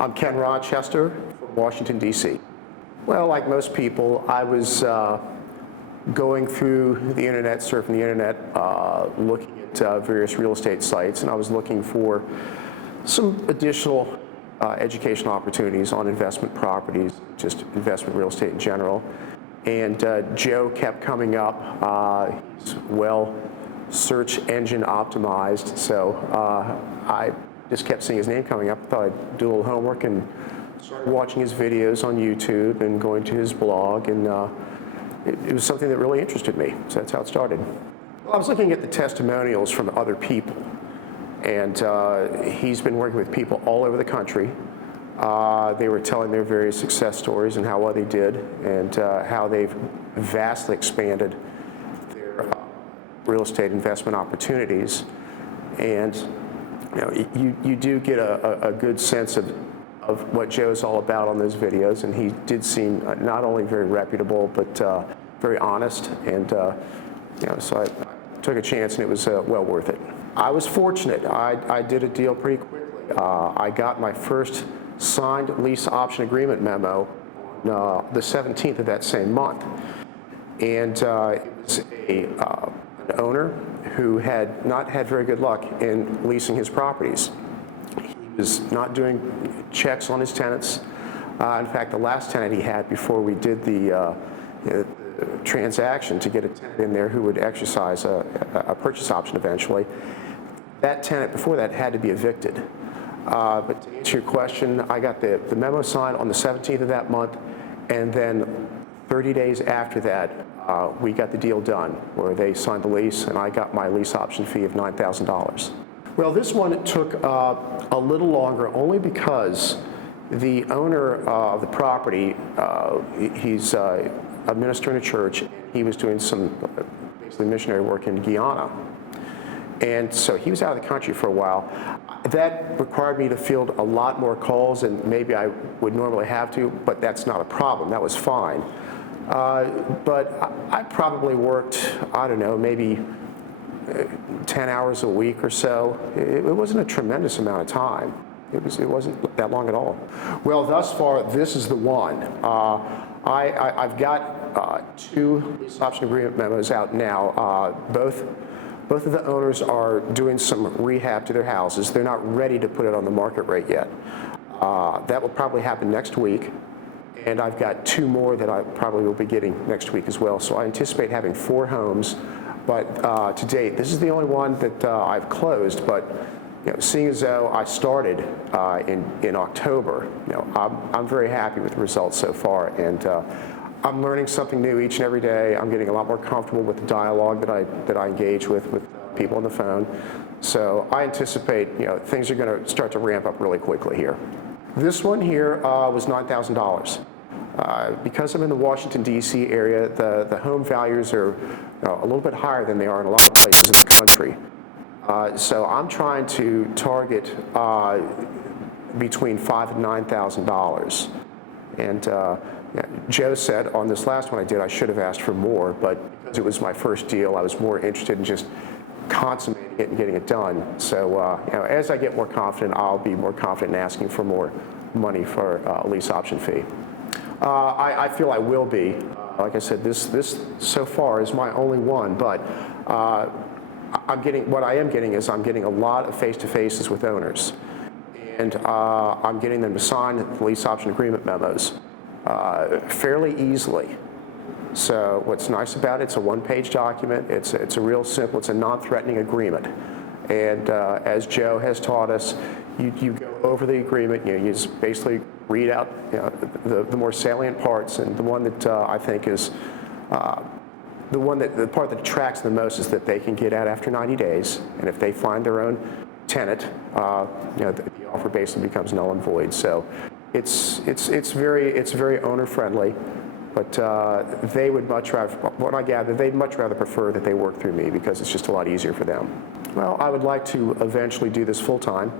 I'm Ken Rochester from Washington, D.C. Well, like most people, I was going through the internet, surfing the internet, looking at various real estate sites, and I was looking for some additional educational opportunities on investment properties, just investment real estate in general. And Joe kept coming up. He's well search engine optimized, so I just kept seeing his name coming up. I thought I'd do a little homework and started watching his videos on YouTube and going to his blog, and it was something that really interested me, so that's how it started. Well, I was looking at the testimonials from other people, and he's been working with people all over the country. They were telling their various success stories and how well they did, and how they've vastly expanded their real estate investment opportunities. And you do get a good sense of what Joe's all about on those videos, and he did seem not only very reputable but very honest, and so I took a chance, and it was well worth it. I was fortunate. I did a deal pretty quickly. I got my first signed lease option agreement memo on the 17th of that same month, and it was an owner who had not had very good luck in leasing his properties. He was not doing checks on his tenants. In fact, the last tenant he had before we did the transaction to get a tenant in there who would exercise a purchase option eventually, that tenant before that had to be evicted. But to answer your question, I got the memo signed on the 17th of that month, and then 30 days after that, we got the deal done, where they signed the lease, and I got my lease option fee of $9,000. Well, this one took a little longer, only because the owner of the property, he's administering a church. He was doing some basically missionary work in Guyana, and so he was out of the country for a while. That required me to field a lot more calls than maybe I would normally have to, but that's not a problem. That was fine. But I probably worked, I don't know, maybe 10 hours a week or so. It wasn't a tremendous amount of time. It wasn't that long at all. Well, thus far, this is the one. I've got 2 lease option agreement memos out now. Both of the owners are doing some rehab to their houses. They're not ready to put it on the market rate yet. That will probably happen next week. And I've got 2 more that I probably will be getting next week as well. So I anticipate having 4 homes. But to date, this is the only one that I've closed. But seeing as though I started in October, I'm very happy with the results so far. And I'm learning something new each and every day. I'm getting a lot more comfortable with the dialogue that I engage with people on the phone. So I anticipate things are going to start to ramp up really quickly here. This one here was $9,000. Because I'm in the Washington, D.C. area, the home values are a little bit higher than they are in a lot of places in the country. So I'm trying to target between $5,000 and $9,000. And Joe said on this last one I did, I should have asked for more, but because it was my first deal, I was more interested in just consummating it and getting it done. So as I get more confident, I'll be more confident in asking for more money for a lease option fee. I feel I will be. Like I said, this so far is my only one, but what I am getting is I'm getting a lot of face-to-faces with owners, and I'm getting them to sign the lease option agreement memos fairly easily. So what's nice about it, it's a 1-page document. It's a real simple, it's a non-threatening agreement. And as Joe has taught us, you go over the agreement, you just basically read out the more salient parts, and the one that I think is the part that attracts the most is that they can get out after 90 days, and if they find their own tenant, the offer basically becomes null and void. So it's very owner friendly. But they would much rather, what I gather, they'd much rather prefer that they work through me because it's just a lot easier for them. Well, I would like to eventually do this full time,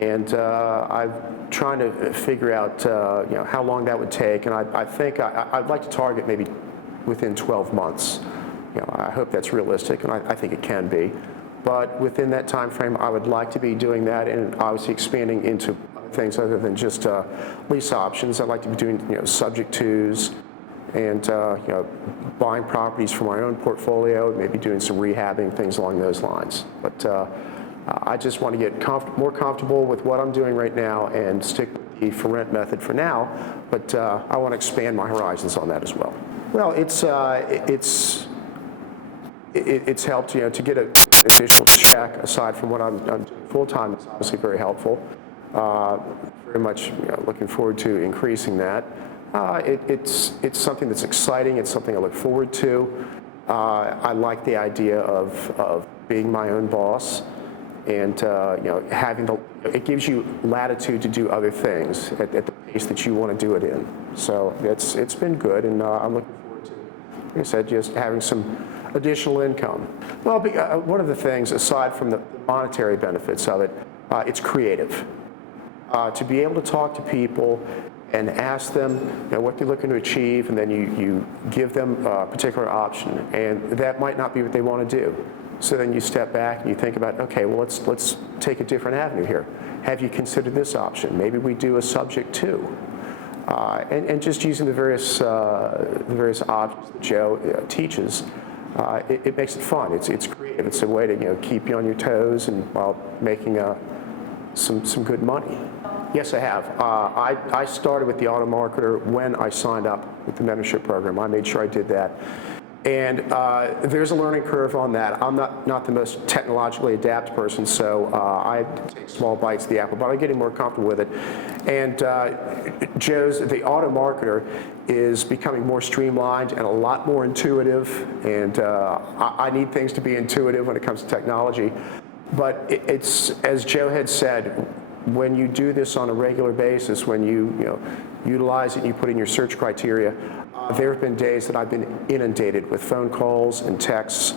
and I'm trying to figure out how long that would take, and I think I'd like to target maybe within 12 months. I hope that's realistic, and I think it can be. But within that time frame, I would like to be doing that and obviously expanding into other things other than just lease options. I like to be doing, subject tos, and buying properties for my own portfolio, maybe doing some rehabbing, things along those lines. But I just want to get more comfortable with what I'm doing right now and stick with the for rent method for now, but I want to expand my horizons on that as well. Well, it's helped, to get an additional check aside from what I'm doing full-time. It's obviously very helpful. Very much looking forward to increasing that. It's something that's exciting. It's something I look forward to. I like the idea of being my own boss, and having it gives you latitude to do other things at the pace that you want to do it in. So it's been good, and I'm looking forward to, like I said, just having some additional income. Well, one of the things, aside from the monetary benefits of it, it's creative. To be able to talk to people and ask them what they're looking to achieve, and then you give them a particular option, and that might not be what they want to do. So then you step back and you think about, okay, well, let's take a different avenue here. Have you considered this option? Maybe we do a subject to. And just using the various options that Joe teaches, it makes it fun. It's creative. It's a way to keep you on your toes and while making some good money. Yes, I have. I started with the auto marketer when I signed up with the membership program. I made sure I did that. And there's a learning curve on that. I'm not the most technologically adept person, so I take small bites of the apple, but I'm getting more comfortable with it. And the auto marketer is becoming more streamlined and a lot more intuitive, and I need things to be intuitive when it comes to technology. But it's, as Joe had said, when you do this on a regular basis, when you utilize it and you put in your search criteria, there have been days that I've been inundated with phone calls and texts,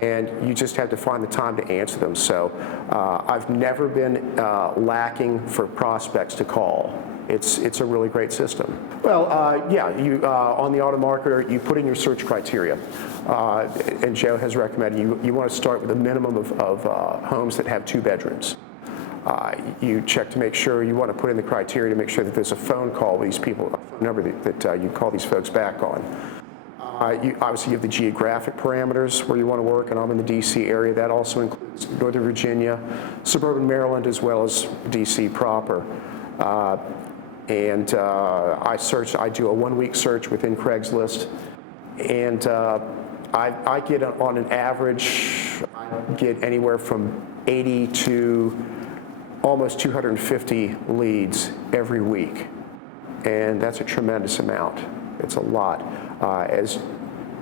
and you just have to find the time to answer them. So I've never been lacking for prospects to call. It's a really great system. Well, you on the auto marketer, you put in your search criteria, and Joe has recommended you want to start with a minimum of homes that have 2 bedrooms. You check to make sure, you want to put in the criteria to make sure that there's a phone call with these people, a phone number that you call these folks back on. You obviously have the geographic parameters where you want to work, and I'm in the D.C. area. That also includes Northern Virginia, suburban Maryland, as well as D.C. proper. I do a 1-week search within Craigslist, and I get on an average, I get anywhere from 80 to almost 250 leads every week, and that's a tremendous amount. It's a lot. As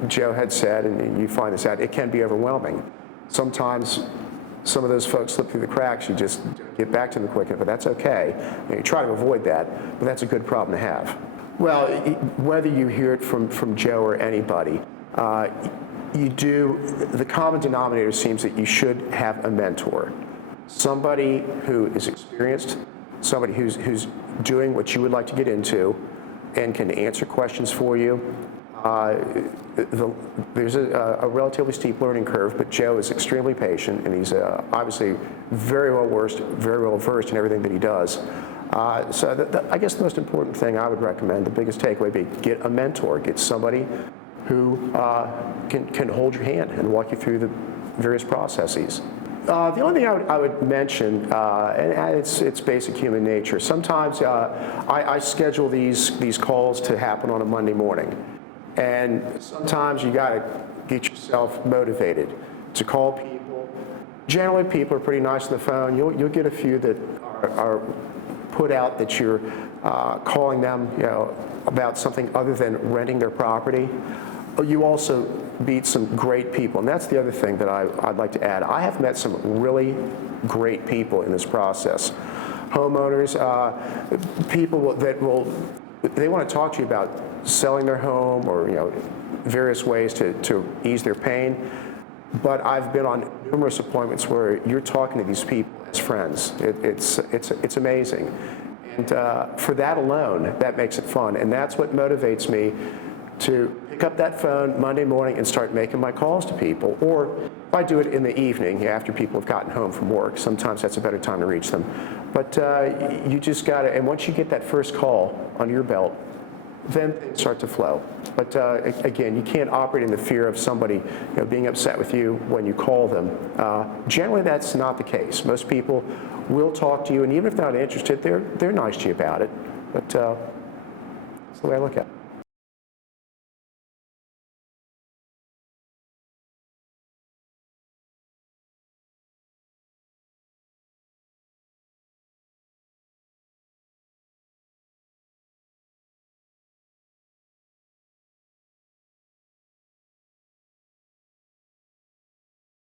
Joe had said, and you find this out, it can be overwhelming. Sometimes some of those folks slip through the cracks. You just get back to them quicker, but that's okay. You try to avoid that, but that's a good problem to have. Well, whether you hear it from Joe or anybody, the common denominator seems that you should have a mentor. Somebody who is experienced, somebody who's doing what you would like to get into and can answer questions for you. There's a relatively steep learning curve, but Joe is extremely patient, and he's obviously very well versed in everything that he does. So I guess the most important thing I would recommend, the biggest takeaway, be get a mentor, get somebody who can hold your hand and walk you through the various processes. The only thing I would mention, and it's basic human nature, sometimes I schedule these calls to happen on a Monday morning, and sometimes you got to get yourself motivated to call people. Generally, people are pretty nice on the phone. You'll get a few that are put out that you're calling them about something other than renting their property. You also meet some great people, and that's the other thing that I'd like to add. I have met some really great people in this process. Homeowners, people that they want to talk to you about selling their home or various ways to ease their pain. But I've been on numerous appointments where you're talking to these people as friends. It's amazing, and for that alone, that makes it fun, and that's what motivates me to pick up that phone Monday morning and start making my calls to people. Or I do it in the evening after people have gotten home from work. Sometimes that's a better time to reach them. But you just got to, and once you get that first call under your belt, then things start to flow. But again, you can't operate in the fear of somebody being upset with you when you call them. Generally, that's not the case. Most people will talk to you, and even if they're not interested, they're nice to you about it. But that's the way I look at it.